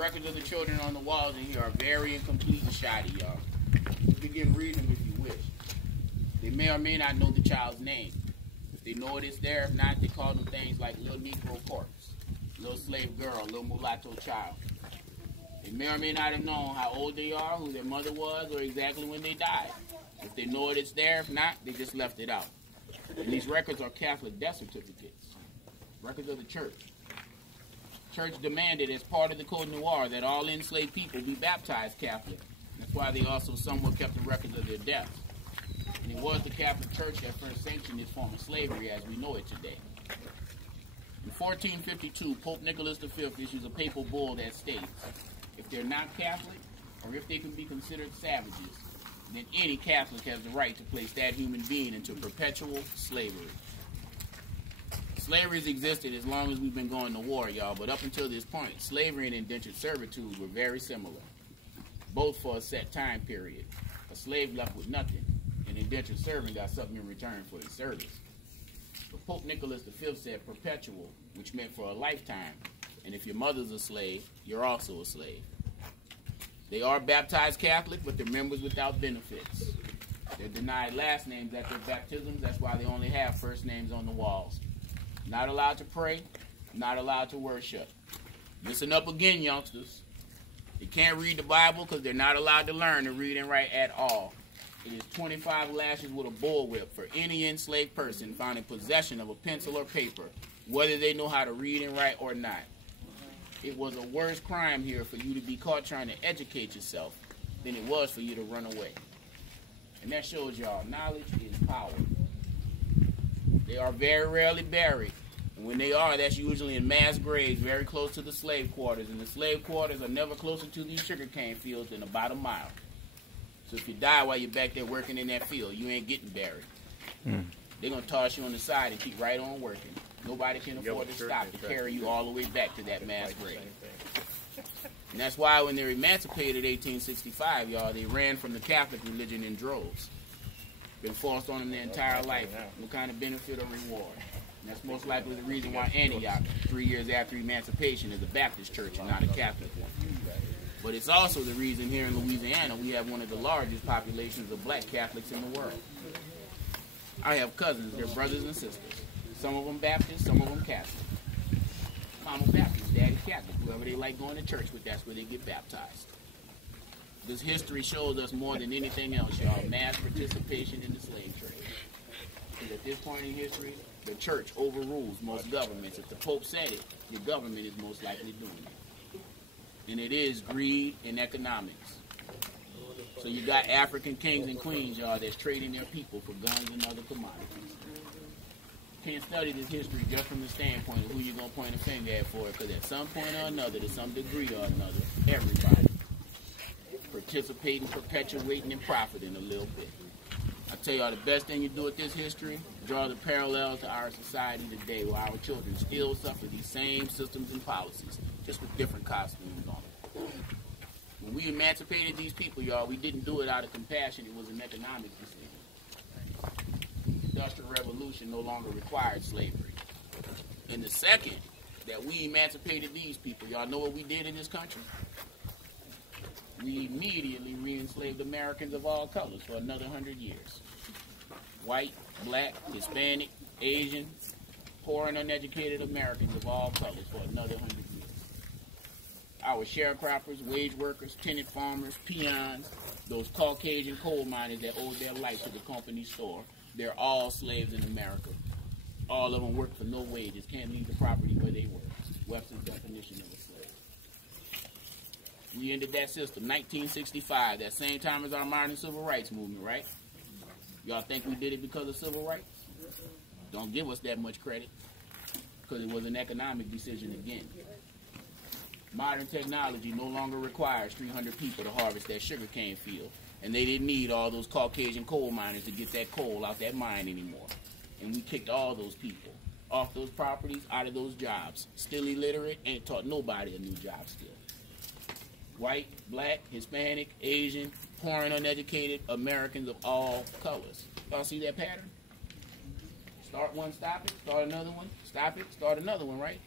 records of the children on the walls in here are very incomplete and shoddy, y'all. You can begin reading them if you wish. They may or may not know the child's name. If they know it is there, if not, they call them things like little Negro corpse, little slave girl, little mulatto child. They may or may not have known how old they are, who their mother was, or exactly when they died. If they know it, it's there. If not, they just left it out. And these records are Catholic death certificates, records of the church. Church demanded as part of the Code Noir that all enslaved people be baptized Catholic. That's why they also somewhat kept the records of their deaths. And it was the Catholic Church that first sanctioned this form of slavery as we know it today. In 1452, Pope Nicholas V issues a papal bull that states, if they're not Catholic, or if they can be considered savages, then any Catholic has the right to place that human being into perpetual slavery. Slavery has existed as long as we've been going to war, y'all, but up until this point, slavery and indentured servitude were very similar, both for a set time period. A slave left with nothing, and indentured servant got something in return for his service. But Pope Nicholas V said perpetual, which meant for a lifetime, and if your mother's a slave, you're also a slave. They are baptized Catholic, but they're members without benefits. They're denied last names at their baptisms. That's why they only have first names on the walls. Not allowed to pray, not allowed to worship. Listen up again, youngsters. They can't read the Bible because they're not allowed to learn to read and write at all. It is 25 lashes with a bullwhip for any enslaved person found in possession of a pencil or paper, whether they know how to read and write or not. It was a worse crime here for you to be caught trying to educate yourself than it was for you to run away. And that shows y'all, knowledge is power. They are very rarely buried. And when they are, that's usually in mass graves very close to the slave quarters. And the slave quarters are never closer to these sugarcane fields than about a mile. So if you die while you're back there working in that field, you ain't getting buried. They're going to toss you on the side and keep right on working. Nobody can afford to stop to carry you all the way back to that mass grave. And that's why when they were emancipated in 1865, y'all, they ran from the Catholic religion in droves. Been forced on them their entire life. No kind of benefit or reward. And that's most likely the reason why Antioch, 3 years after emancipation, is a Baptist church and not a Catholic one. But it's also the reason here in Louisiana we have one of the largest populations of black Catholics in the world. I have cousins, they're brothers and sisters. Some of them Baptist, some of them Catholic. Mama Baptist, Daddy Catholic. Whoever they like going to church with, that's where they get baptized. This history shows us more than anything else, y'all, mass participation in the slave trade. Because at this point in history, the church overrules most governments. If the Pope said it, your government is most likely doing it. And it is greed and economics. So you got African kings and queens, y'all, that's trading their people for guns and other commodities. Can't study this history just from the standpoint of who you're going to point a finger at for it, because at some point or another, to some degree or another, everybody participating, perpetuating, and profiting a little bit. I tell y'all, the best thing you do with this history, draw the parallels to our society today, where our children still suffer these same systems and policies, just with different costumes on them. When we emancipated these people, y'all, we didn't do it out of compassion. It was an economic decision. The Industrial Revolution no longer required slavery. And the second that we emancipated these people, y'all know what we did in this country? We immediately re-enslaved Americans of all colors for another 100 years. White, black, Hispanic, Asian, poor and uneducated Americans of all colors for another 100 years. Our sharecroppers, wage workers, tenant farmers, peons, those Caucasian coal miners that owed their life to the company store, they're all slaves in America. All of them work for no wages, can't leave the property where they work. Webster's definition of a slave. We ended that system, 1965, that same time as our modern civil rights movement, right? Y'all think we did it because of civil rights? Don't give us that much credit, because it was an economic decision again. Modern technology no longer requires 300 people to harvest that sugarcane field, and they didn't need all those Caucasian coal miners to get that coal out that mine anymore. And we kicked all those people off those properties, out of those jobs. Still illiterate, ain't taught nobody a new job skill. White, black, Hispanic, Asian, poor and uneducated Americans of all colors. Y'all see that pattern? Start one, stop it, start another one, stop it, start another one, right?